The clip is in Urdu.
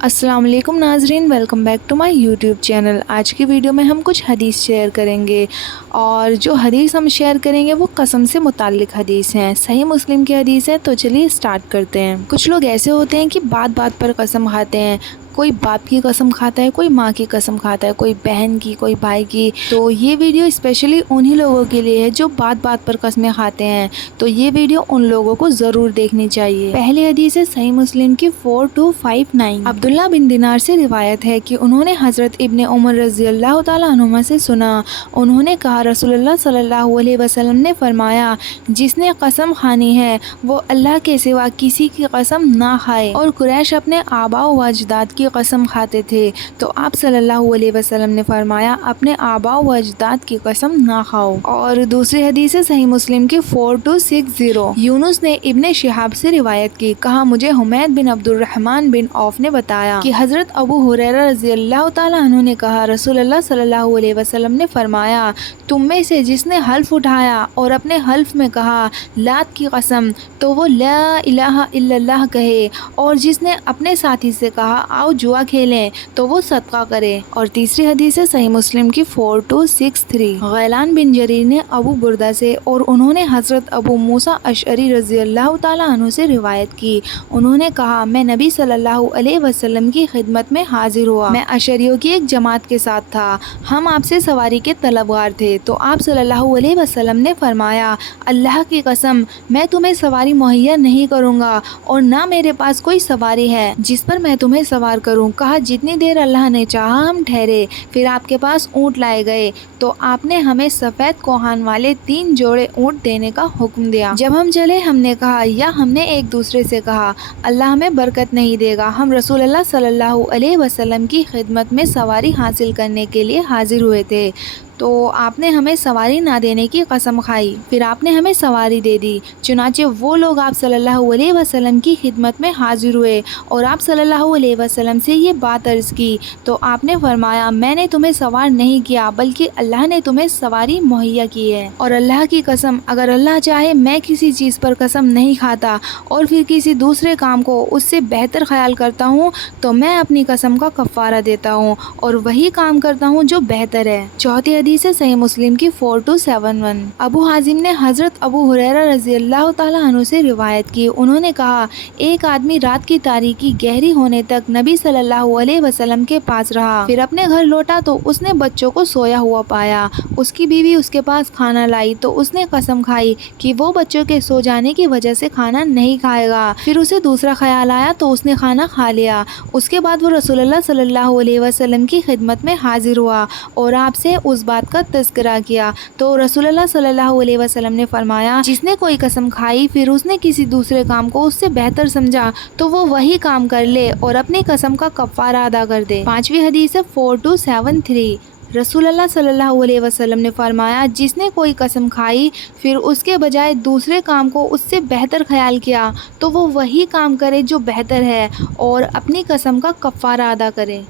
السلام علیکم ناظرین، welcome back to my YouTube channel. آج کی ویڈیو میں ہم کچھ حدیث شیئر کریں گے، اور جو حدیث ہم شیئر کریں گے وہ قسم سے متعلق حدیث ہیں، صحیح مسلم کی حدیث ہے۔ تو چلیے سٹارٹ کرتے ہیں۔ کچھ لوگ ایسے ہوتے ہیں کہ بات بات پر قسم کھاتے ہیں، کوئی باپ کی قسم کھاتا ہے، کوئی ماں کی قسم کھاتا ہے، کوئی بہن کی، کوئی بھائی کی۔ تو یہ ویڈیو اسپیشلی انہی لوگوں کے لیے ہے جو بات بات پر قسمیں کھاتے ہیں، تو یہ ویڈیو ان لوگوں کو ضرور دیکھنی چاہیے۔ پہلی حدیث ہے صحیح مسلم کی 4259۔ عبداللہ بن دینار سے روایت ہے کہ انہوں نے حضرت ابن عمر رضی اللہ تعالیٰ عنہما سے سنا، انہوں نے کہا رسول اللہ صلی اللہ علیہ وسلم نے فرمایا، جس نے قسم کھانی ہے وہ اللہ کے سوا کسی کی قسم نہ کھائے۔ اور قریش اپنے آباء و اجداد کی قسم کھاتے تھے، تو آپ صلی اللہ علیہ وسلم نے فرمایا اپنے آباء و اجداد کی قسم نہ کھاؤ۔ اور دوسری حدیث ہے صحیح مسلم کی 4260۔ یونس نے ابن شہاب سے روایت کی، کہا مجھے حمید بن عبد الرحمن بن عوف نے بتایا کہ حضرت ابو ہریرہ رضی اللہ تعالیٰ عنہ نے کہا رسول اللہ صلی اللہ علیہ وسلم نے فرمایا، تم میں سے جس نے حلف اٹھایا اور اپنے حلف میں کہا لات کی قسم، تو وہ لا الہ الا اللہ کہے، اور جس نے اپنے ساتھی سے کہا آؤ جوا کھیلیں، تو وہ صدقہ کرے۔ اور تیسری حدیث ہے صحیح مسلم کی 4263۔ غیلان بن جریر نے ابو بردہ سے اور انہوں نے حضرت ابو موسیٰ اشعری رضی اللہ تعالیٰ عنہ سے روایت کی، انہوں نے کہا میں نبی صلی اللہ علیہ وسلم کی خدمت میں حاضر ہوا، میں اشعریوں کی ایک جماعت کے ساتھ تھا، ہم آپ سے سواری کے طلبگار تھے، تو آپ صلی اللہ علیہ وسلم نے فرمایا اللہ کی قسم میں تمہیں سواری مہیا نہیں کروں گا، اور نہ میرے پاس کوئی سواری ہے جس پر میں تمہیں سوار کروں۔ کہا جتنی دیر اللہ نے چاہا ہم ٹھہرے، پھر آپ کے پاس اونٹ لائے گئے، تو آپ نے ہمیں سفید کوہان والے 3 جوڑے اونٹ دینے کا حکم دیا۔ جب ہم چلے ہم نے کہا، یا ہم نے ایک دوسرے سے کہا اللہ ہمیں برکت نہیں دے گا، ہم رسول اللہ صلی اللہ علیہ وسلم کی خدمت میں سواری حاصل کرنے کے لیے حاضر ہوئے تھے، تو آپ نے ہمیں سواری نہ دینے کی قسم کھائی، پھر آپ نے ہمیں سواری دے دی۔ چنانچہ وہ لوگ آپ صلی اللہ علیہ وسلم کی خدمت میں حاضر ہوئے اور آپ صلی اللہ علیہ وسلم سے یہ بات عرض کی، تو آپ نے فرمایا میں نے تمہیں سوار نہیں کیا بلکہ اللہ نے تمہیں سواری مہیا کی ہے، اور اللہ کی قسم اگر اللہ چاہے میں کسی چیز پر قسم نہیں کھاتا اور پھر کسی دوسرے کام کو اس سے بہتر خیال کرتا ہوں، تو میں اپنی قسم کا کفارہ دیتا ہوں اور وہی کام کرتا ہوں جو بہتر ہے۔ چوتھی حدیث ہے صحیح مسلم کی 4271۔ ابو حازم نے حضرت ابو ہریرہ رضی اللہ تعالیٰ عنہ سے روایت کی، انہوں نے کہا ایک آدمی رات کی تاریکی گہری ہونے تک نبی صلی اللہ علیہ وسلم کے پاس رہا، پھر اپنے گھر لوٹا تو اس نے بچوں کو سویا ہوا پایا، اس کی بیوی اس کے پاس کھانا لائی تو اس نے قسم کھائی کہ وہ بچوں کے سو جانے کی وجہ سے کھانا نہیں کھائے گا، پھر اسے دوسرا خیال آیا تو اس نے کھانا کھا لیا۔ اس کے بعد وہ رسول اللہ صلی اللہ علیہ وسلم کی خدمت میں حاضر ہوا اور آپ سے اس بات کا تذکرہ کیا، تو رسول اللہ صلی اللہ علیہ وسلم نے فرمایا جس نے کوئی قسم کھائی پھر اس نے کسی دوسرے کام کو اس سے بہتر سمجھا تو وہ وہی کام کر لے اور اپنی قسم کا کفارہ ادا کر دے۔ پانچویں حدیث ہے 4273۔ رسول اللہ صلی اللہ علیہ وسلم نے فرمایا جس نے کوئی قسم کھائی پھر اس کے بجائے دوسرے کام کو اس سے بہتر خیال کیا، تو وہ وہی کام کرے جو بہتر ہے اور اپنی قسم کا کفارہ ادا کرے۔